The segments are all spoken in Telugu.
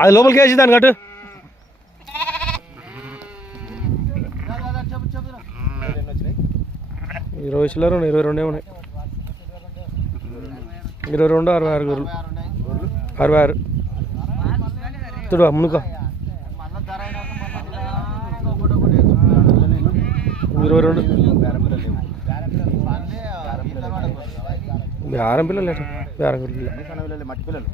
అది లోపలికి వేసి దాని కట్టు. ఇరవై చిల్లర 22 ఉన్నాయి. 22 66 గొర్రెలు 66 చూడు మునుక 22 బేరం పిల్లలు లేట బేరం పిల్లలు మట్టి పిల్లలు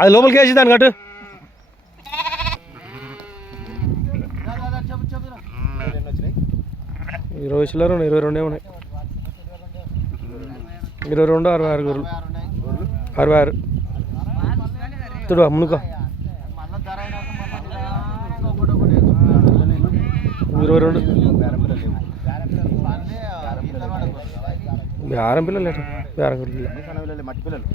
అది లోపలికి వేసి దాని కట్టు. ఇరవై చిల్లర 22 ఉన్నాయి. 22 66 గొర్రెలు 66 చూడు మునుక 22 బేరం పిల్లలు లేట బేరం పిల్లలు మట్టి పిల్లలు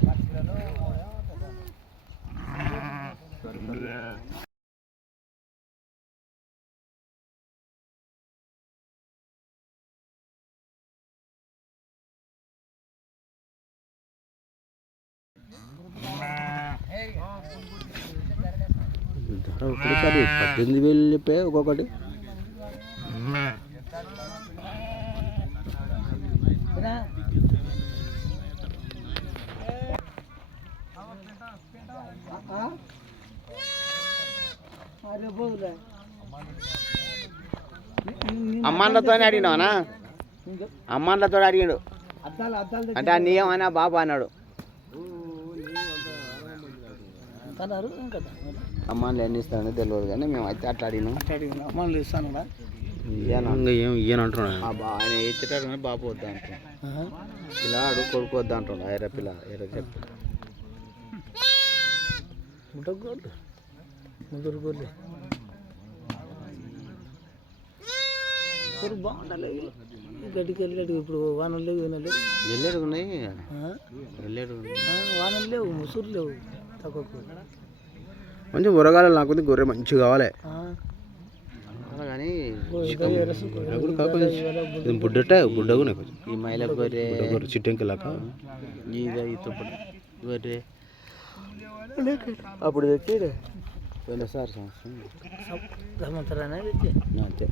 ఒకటిసారి 18,000 చెప్పే ఒక్కొక్కటి. అమ్మాన్లతో అడిగినావనా? అమ్మాన్లతో అడిగాడు అంటే నీయమని బాబు అన్నాడు. అమ్మాన్లు ఎన్ని ఇస్తానని తెలియదు కానీ మేము అయితే అట్లా అడిగినాం. అమ్మాన్లు ఇస్తాను ఈయన అంటున్నాడు ఆయన ఇచ్చేటాడు కానీ బాబు వద్దా అంటున్నాడు. పిల్లాడు కొడుకు వద్దా అంటున్నాడు. ఐరా పిల్ల ఐరా చెప్పి ముగ్గురు గొర్రెలు బాగుండాలి. గడ్డికి వెళ్ళాడు. ఇప్పుడు వానలు లేవు వెళ్ళాడు ఉన్నాయి వెళ్ళాడు వానలు లేవు ముసురు లేవు తక్కువ మంచి ఉరగాలి. నాకు గొర్రె మంచి కావాలి కానీ బుడ్డట బుడ్డగు నాకు ఈ మైల గొర్రె చిట్టెంకలాక ఈతో గొర్రె అప్పుడు తెచ్చి పోయినసారి సంవత్సరం అంతే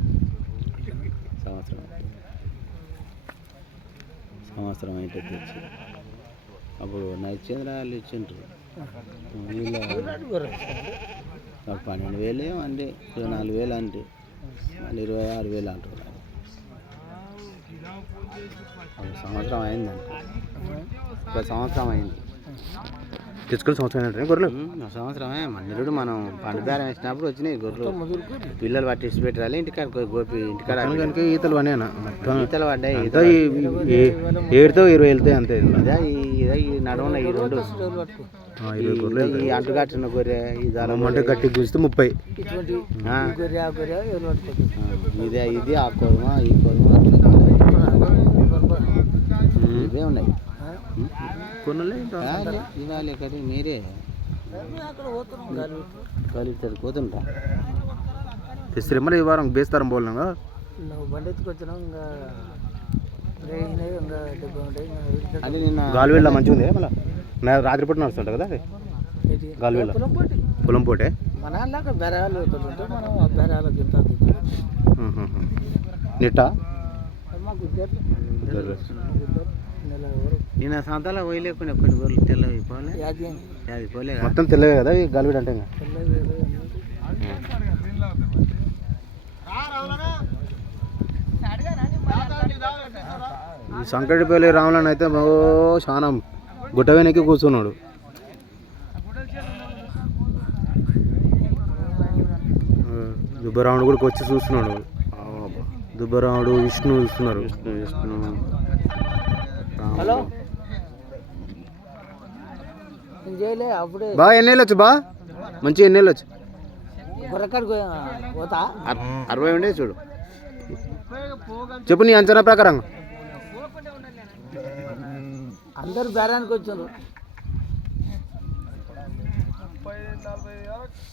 సంవత్సరం అయితే తెచ్చి అప్పుడు నా ఇచ్చేంద్ర వాళ్ళు ఇచ్చిండ్రు. 12,000 అంటే 24,000 అంటే మళ్ళీ 26,000 అంటారు. ఒక సంవత్సరం అయిందంట. ఒక సంవత్సరం అయింది తెచ్చుకొని సంవత్సరం గొర్రెలు సంవత్సరమే నిరుడు మనం పండు బేరం వేసినప్పుడు వచ్చినాయి గొర్రెలు. పిల్లలు పట్టి ఇచ్చి పెట్టాలి ఇంటికాడ గోపి ఇంటికాడ ఈతలు పడేనా ఈతలు పడ్డాయి. 7,000 వెళ్తాయి అంతే. ఈ నడవన ఈ 2 ఈ అంటుకట్టిన గొర్రె ఈ అంటే గట్టి గుస్తే 30 ఇదే ఇది ఆ కోదమ ఈ కోదమ ఇవే ఉన్నాయి. ఇవాళ ఎక్కడ మీరే కలిస్తారు పోతుంటా తెస్తారు మరి ఈ వారం బేస్తారం పోలేగా బండి ఎత్తుకొచ్చినాం. అంటే నిన్న గాలివెళ్ళ మంచిగా ఉంది. మళ్ళీ రాత్రిపూట నడుస్తుంటా కదా అది గాలివెళ్ళ పొలం పోటే మన బెరాలు మనం బెరాలకు ఎంత నిట్ట మాకు నిన్న సంతాలో పోయలేకుండా కొన్ని గొర్రెలు తెల్లవి పోలే అది పోలే మొత్తం తెల్లవే కదా ఈ గాలివెడ అంటే. ఈ సంకటిపల్లి రాములని అయితే చాలా గుట్టవేనకి కూర్చున్నాడు. దుబ్బరాముడు కూడా వచ్చి చూస్తున్నాడు. దుబ్బరాముడు విష్ణు చూస్తున్నారు. విష్ణు హలో నేను చేయలే అప్పుడే బా ఎన్ని వెళ్ళొచ్చు బా మంచిగా ఎన్ని వెళ్ళొచ్చు. గుర్రకాడికి పోతా 60 ఉండే చూడు. చెప్పు నీ అంచనా ప్రకారం. అందరు బేరానికి వచ్చిండ్రు,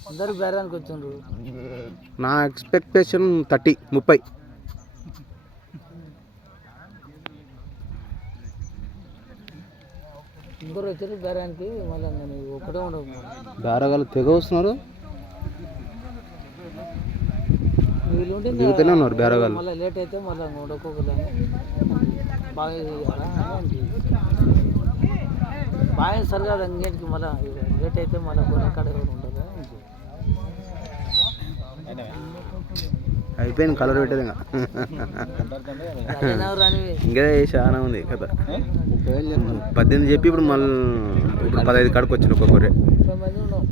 అందరు బేరానికి వచ్చిండ్రు. నా ఎక్స్పెక్టేషన్ 30. అందరు వచ్చారు బేరానికి. మళ్ళీ నేను ఒకటే ఉండవు. బేరగాళ్ళు తెగ వస్తున్నారు, వీళ్ళుంటే దిగుతూనే ఉన్నారు బేరగాళ్ళు. మళ్ళీ లేట్ అయితే మళ్ళీ ఉండకోగలని బాగా చేయాలా అని బాగా సరిగా అంగేటికి మళ్ళీ లేట్ అయితే మళ్ళీ కొనక్కడ ఉండదు. అయిపోయింది కలర్ పెట్టేది ఇంకా. ఇంకా చాలా ఉంది కథ. 18 చెప్పి ఇప్పుడు మళ్ళీ ఇప్పుడు 15 కాడికి వచ్చిన ఒక్కొక్కరే. 30 మంది ఉన్నాం.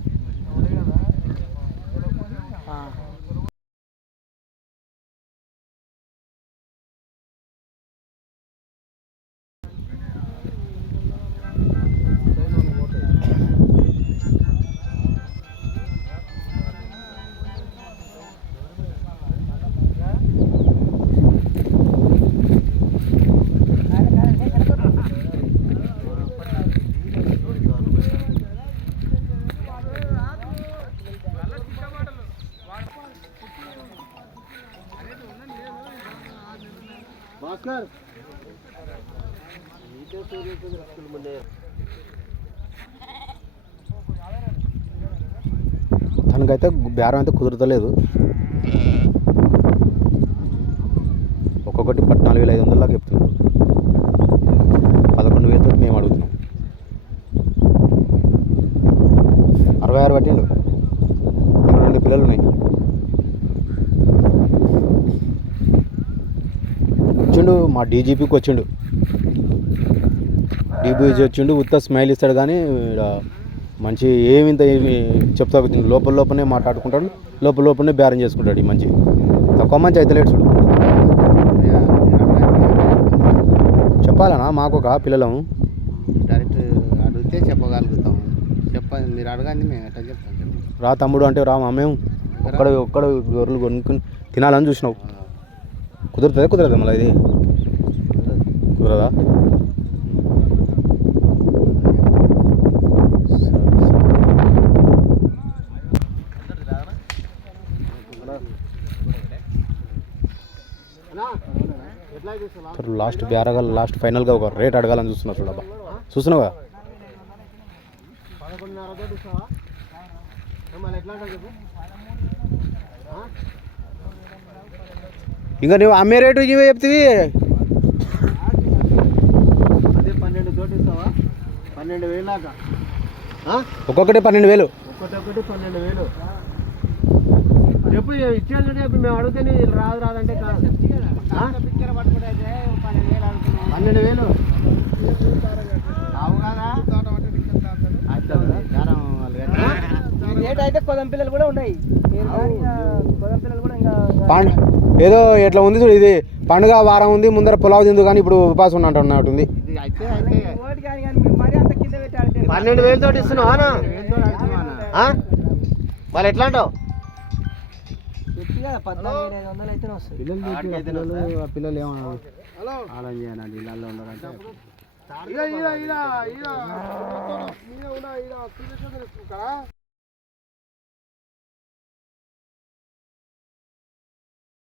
తనకైతే బేరం అయితే కుదరతలేదు. ఒక్కొక్కటి 14,500 దాకా చెప్తున్నాం. 11,000 మేము అడుగుతున్నాం. 66 పట్టిండు. 2 పిల్లలు ఉన్నాయి. వచ్చిండు మా డీజీపీకి వచ్చిండు. డీబీజీ వచ్చిండు. ఉత్త స్మైల్ ఇస్తాడు కానీ మంచి ఏమింత ఏమి చెప్తా లోపలనే మాట్లాడుకుంటాడు, లోపలనే బేరం చేసుకుంటాడు. ఈ మంచి తక్కువ మంచి అయితే లేడు చూడు. చెప్పాలనా మాకు ఒక పిల్లలం డైరెక్ట్ అడిగితే చెప్పగలుగుతాం. మీరు అడగండి, మేము ఎట్లా చెప్తాం. రా తమ్ముడు అంటే రా మేము ఒక్కడ గొర్రెలు కొనుక్కుని తినాలని చూసినావు. కుదరదా మళ్ళీ ఇది కుదరదా? లాస్ట్ బేరగా లాస్ట్ ఫైనల్గా ఒక రేట్ అడగాలని చూస్తున్నా చూడబ్బా. చూస్తున్నావా? ఇంకా నువ్వు అమ్మే రేటు ఇవే చెప్తివి. 12 తోటి ఇస్తావా? 12,000 దాకా. ఒక్కొక్కటి 12,000. ఒక్కొక్కటి 12,000. ఎప్పుడు ఇచ్చేయాలంటే ఇప్పుడు మేము అడిగితే రాదంటే 12,000 రేట్ అయితే కొదం పిల్లలు కూడా ఉన్నాయి. కొదం పిల్లలు కూడా ఇంకా ఏదో ఎట్లా ఉంది చూడు. ఇది పండుగ వారం ఉంది, ముందర పొలావు తిందు కానీ ఇప్పుడు ఉపాసం ఉన్నట్టుంది. 12,000 తోటి ఇస్తున్నావా? వాళ్ళు ఎట్లా అంటావు? 14,500 అయితేనే వస్తుంది. పిల్లలు ఏమన్నా ఆలోచన చేయాలండి, ఇళ్ళల్లో ఉండాలంటే ఇలా